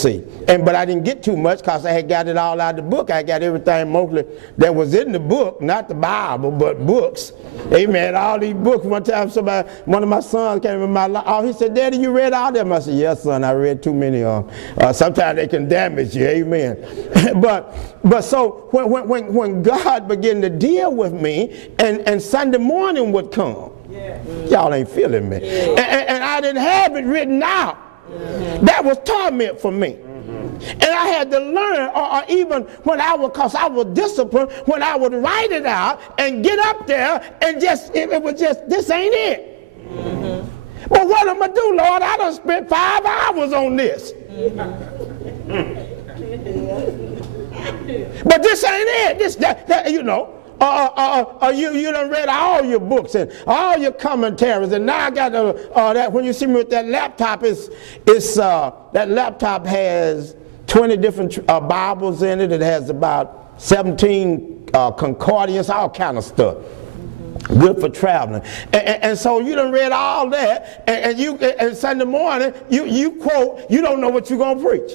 See, but I didn't get too much because I had got it all out of the book. I got everything mostly that was in the book, not the Bible, but books. Amen. All these books. One time, one of my sons came in my life. He said, "Daddy, you read all them?" I said, "Yes, son. I read too many of them. Sometimes they can damage you." Amen. but so when God began to deal with me, and Sunday morning would come, y'all ain't feeling me, and I didn't have it written out. That was torment for me. And I had to learn, or even when because I was disciplined, when I would write it out and get up there and it was just, this ain't it. But what am I going to do, Lord? I done spent 5 hours on this. But this ain't it. This, that, you know. You done read all your books and all your commentaries, and now I got that. When you see me with that laptop, that laptop has 20 different Bibles in it. It has about 17 concordance, all kind of stuff. Good for traveling, and so you done read all that, and Sunday morning you quote. You don't know what you're gonna preach.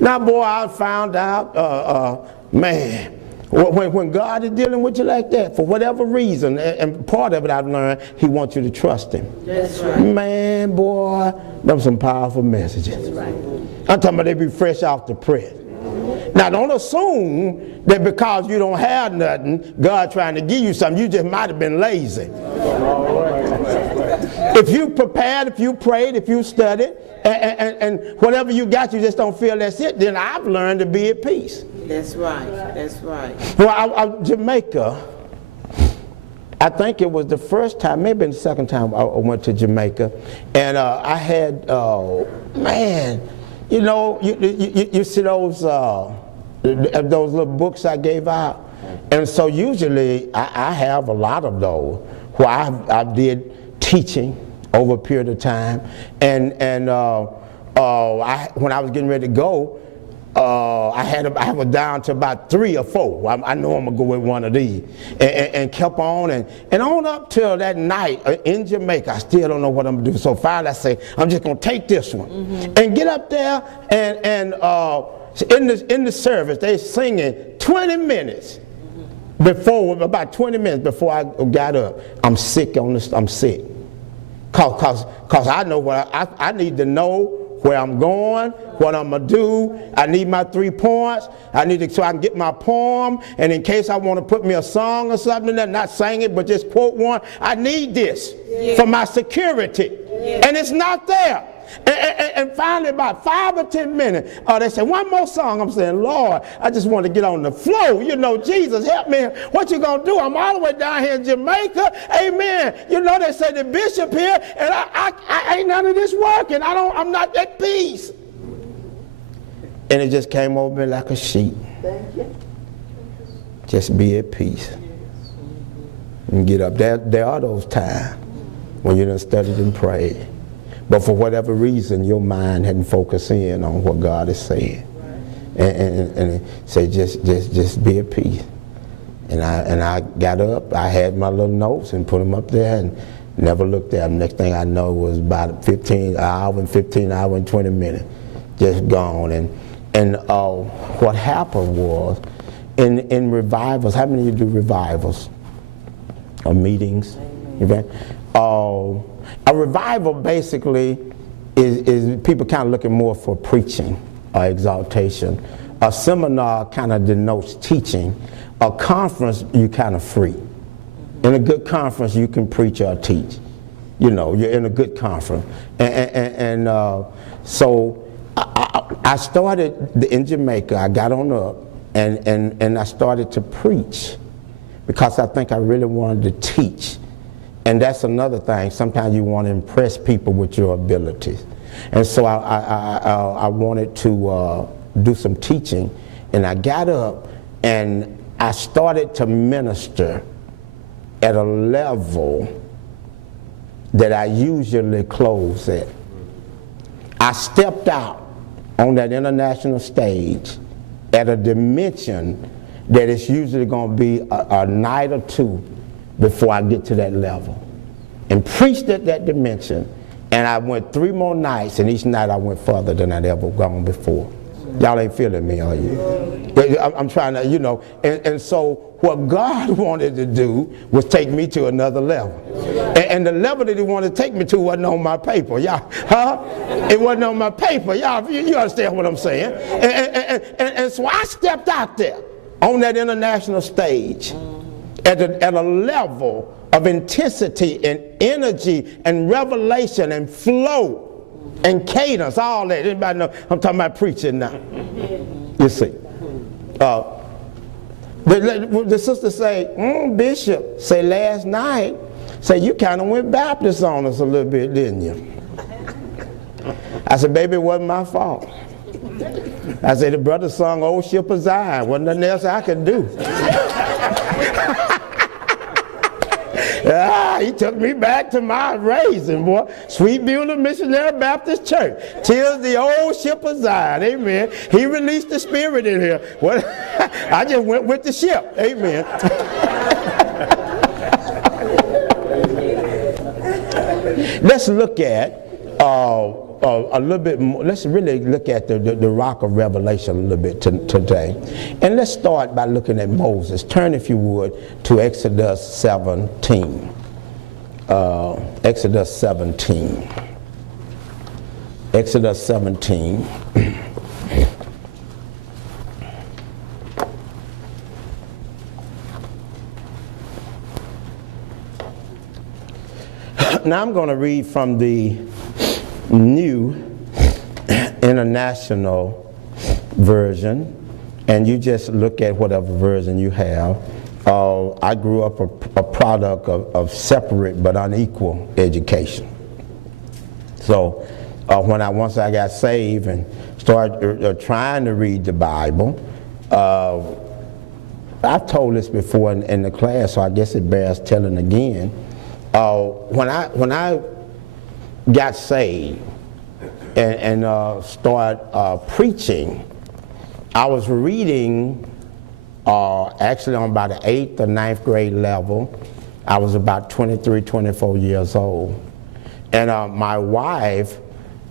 Now, boy, I found out, man. When God is dealing with you like that, for whatever reason, and part of it I've learned, He wants you to trust Him. That's right. Man, boy, them some powerful messages. That's right. I'm talking about they be fresh off the press. Now, don't assume that because you don't have nothing, God trying to give you something. You just might have been lazy. If you prepared, if you prayed, if you studied, and whatever you got, you just don't feel that's it, then I've learned to be at peace. That's right. That's right. Well, Jamaica, I think it was the first time, maybe the second time I went to Jamaica, and I had, man, you know, you see those little books I gave out, and so usually I have a lot of those where I did teaching over a period of time, and when I was getting ready to go, I was down to about 3 or 4. I know I'm gonna go with one of these, and kept on and on up till that night in Jamaica. I still don't know what I'm gonna do. So finally I say, I'm just gonna take this one and get up there and in the service they singing 20 minutes before, about 20 minutes before I got up. I'm sick I'm sick, cause I know what I need to know. Where I'm going, what I'm gonna do. I need my 3 points. I need to, so I can get my poem, and in case I want to put me a song or something, not sing it, but just quote one. I need this for my security, and it's not there. And finally, about 5 or 10 minutes, they say, one more song. I'm saying, Lord, I just want to get on the flow. You know, Jesus, help me. What you going to do? I'm all the way down here in Jamaica. Amen. You know, they say the bishop here, and I ain't none of this working. I'm not at peace. And it just came over me like a sheet. Thank you. Just be at peace. And get up. There are those times when you done studied and prayed. But for whatever reason, your mind hadn't focused in on what God is saying, and say just be at peace. And I got up. I had my little notes and put them up there, and never looked at them. Next thing I know was about 15 hour and 20 minutes, just gone. And what happened was, in revivals. How many of you do revivals or meetings? Event? A revival basically is people kind of looking more for preaching or exaltation. A seminar kind of denotes teaching. A conference, you kind of free. In a good conference, you can preach or teach. You know, you're in a good conference. So I started in Jamaica. I got on up and I started to preach because I think I really wanted to teach. And that's another thing. Sometimes you want to impress people with your abilities. And so I wanted to do some teaching. And I got up and I started to minister at a level that I usually close at. I stepped out on that international stage at a dimension that it's usually going to be a night or two before I get to that level, and preached at that dimension, And I went 3 more nights, and each night I went further than I'd ever gone before. Y'all ain't feeling me, are you? I'm trying to, you know, and so what God wanted to do was take me to another level. And the level that he wanted to take me to wasn't on my paper, y'all. Huh? It wasn't on my paper, y'all. You understand what I'm saying? And so I stepped out there on that international stage at a level of intensity and energy and revelation and flow and cadence, all that. Anybody know? I'm talking about preaching now. You see. The sister say, Bishop, say last night, say you kind of went Baptist on us a little bit, didn't you? I said, baby, it wasn't my fault. I said, the brother sung Old Ship of Zion. Wasn't nothing else I could do. He took me back to my raising, boy. Sweet Beulah Missionary Baptist Church. Tis the old ship of Zion. Amen. He released the spirit in here. Well, I just went with the ship. Amen. Let's look at a little bit more. Let's really look at the rock of revelation a little bit today. And let's start by looking at Moses. Turn, if you would, to Exodus 17. Exodus 17. Exodus 17. Now I'm going to read from the New International Version, and you just look at whatever version you have. I grew up a product of separate but unequal education. So once I got saved and started trying to read the Bible, I've told this before in the class, so I guess it bears telling again. When I got saved and started preaching, I was reading actually on about the 8th or 9th grade level. I was about 23, 24 years old. And my wife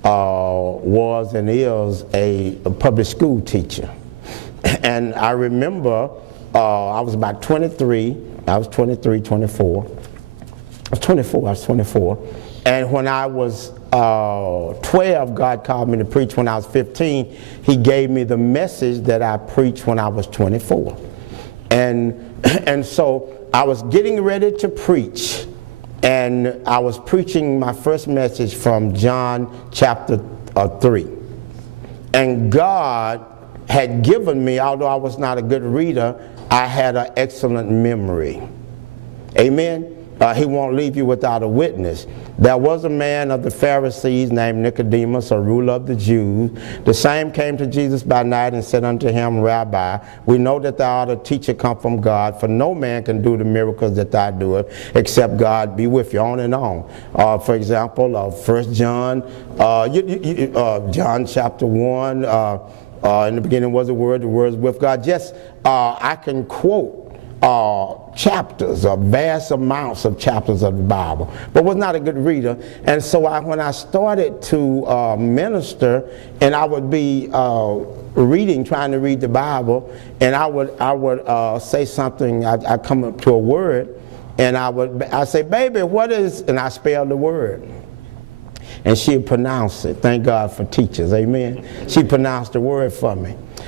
was and is a public school teacher. And I remember I was about 23, I was 23, 24. I was 24. And when I was 12, God called me to preach when I was 15. He gave me the message that I preached when I was 24. And so I was getting ready to preach. And I was preaching my first message from John chapter 3. And God had given me, although I was not a good reader, I had an excellent memory. Amen. He won't leave you without a witness. There was a man of the Pharisees named Nicodemus, a ruler of the Jews. The same came to Jesus by night and said unto him, Rabbi, we know that thou art a teacher come from God, for no man can do the miracles that thou doest, except God be with you, on and on. For example, 1 John, John chapter 1, in the beginning was the Word was with God. Just, I can quote chapters, vast amounts of chapters of the Bible, but was not a good reader. And so when I started to minister, and I would be trying to read the Bible, and I would say something, I'd come up to a word, and I'd say, baby, what is, and I spelled the word. And she'd pronounce it. Thank God for teachers, amen. She pronounced the word for me.